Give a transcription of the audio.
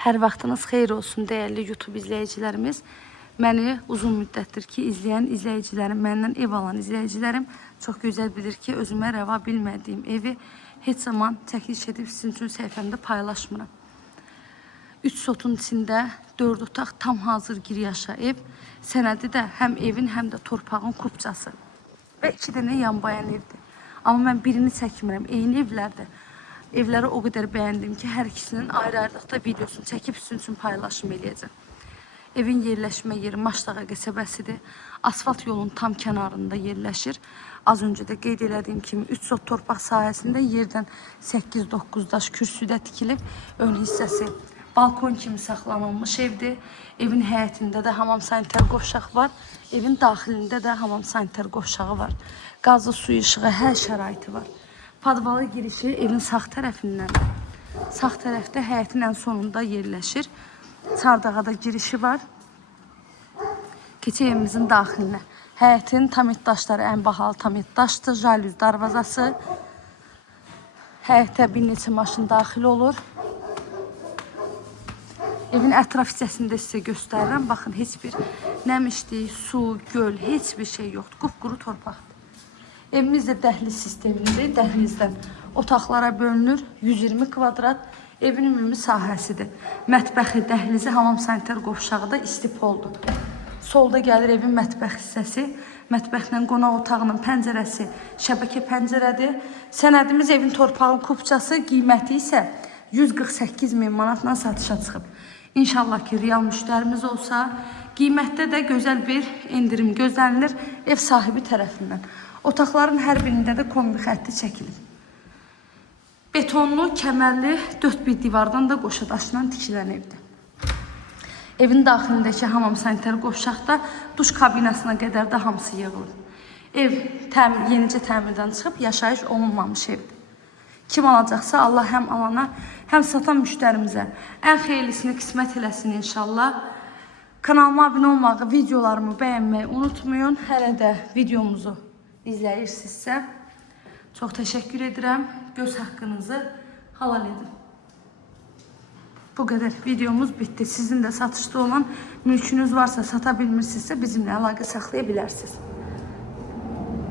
Hər vaxtınız xeyir olsun dəyərli YouTube izləyicilərimiz. Məni uzun müddətdir ki izləyən izləyicilərim, məndən ev alan izləyicilərim çox gözəl bilir ki, özümə rəva bilmədiyim evi heç zaman çəkiliş edib sizin üçün səhifəmdə paylaşmıram. 3 sotun içində 4 otaq tam hazır giryaşa ev, sənədi də həm evin, həm də torpağın kupçası və 2 dənə yan bayan evdir. Amma mən birini çəkmirəm, eyni evlərdir. Evləri o qədər bəyəndim ki, hər ikisinin ayrı-ayrılıqda videosunu çəkib sizin üçün paylaşım eləyəcəm. Evin yerləşmə yeri Maşdağa qəsəbəsidir. Asfalt yolun tam kənarında yerləşir. Az öncə də qeyd elədiyim kimi 3 sot torpaq sahəsində yerdən 8-9 daş kürsüdə tikilib. Ön hissəsi balkon kimi saxlanılmış evdir. Evin həyətində də hamam sanitar qovşaq var. Evin daxilində də hamam sanitar qovşağı var. Qazlı su işığı, hər şəraiti var. Padvalı girişi evin sağ tərəfindən. Sağ tərəfdə həyətin ən sonunda yerləşir. Çardağa da girişi var. Keçək evimizin daxilinə. Həyətin tamit daşları ən bahalı tamit daşdır. Jalüz darvazası. Həyətə bir neçə maşın daxil olur. Evin ətraf hissəsində sizə göstərirəm. Baxın, heç bir nəmişlik, su, göl, heç bir şey yoxdur. Qupquru torpaqdır. Evimiz də dəhliz sistemidir. Dəhlizdən otaqlara bölünür. 120 kvadrat evin ümumi sahəsidir. Mətbəxi, dəhlizi, hamam sanitar qovşağı da istipoldur. Solda gəlir evin mətbəx hissəsi. Mətbəxlə qonaq otağının pəncərəsi şəbəkə pəncərədir. Sənədimiz evin torpağın kupçası, qiyməti isə 148 min manatla satışa çıxıb. İnşallah ki, real müştərimiz olsa, qiymətdə də gözəl bir indirim gözlənilir ev sahibi tərəfindən. Otaqların hər birində də kombi xətti çəkilib. Betonlu, kəmərli 4 bir divardan da qoşa daşla tikilən evdir. Evin daxilindəki hamam sanitar qovşaqda duş kabinasına qədər də hamısı yığılır. Ev yenicə təmirdən çıxıb yaşayış olunmamış evdir. Kim alacaqsa Allah həm alana, həm satan müştərimizə ən xeyirlisini qismət eləsin inşallah. Kanalıma abunə olmağı, videolarımı bəyənməyi unutmayın. Hələ də videomuzu izləyirsinizsə çox təşəkkür edirəm. Göz haqqınızı halal edin. Bu qədər videomuz bitdi. Sizin də satışda olan mülkünüz varsa, sata bilmirsinizsə bizimlə əlaqə saxlaya bilərsiniz.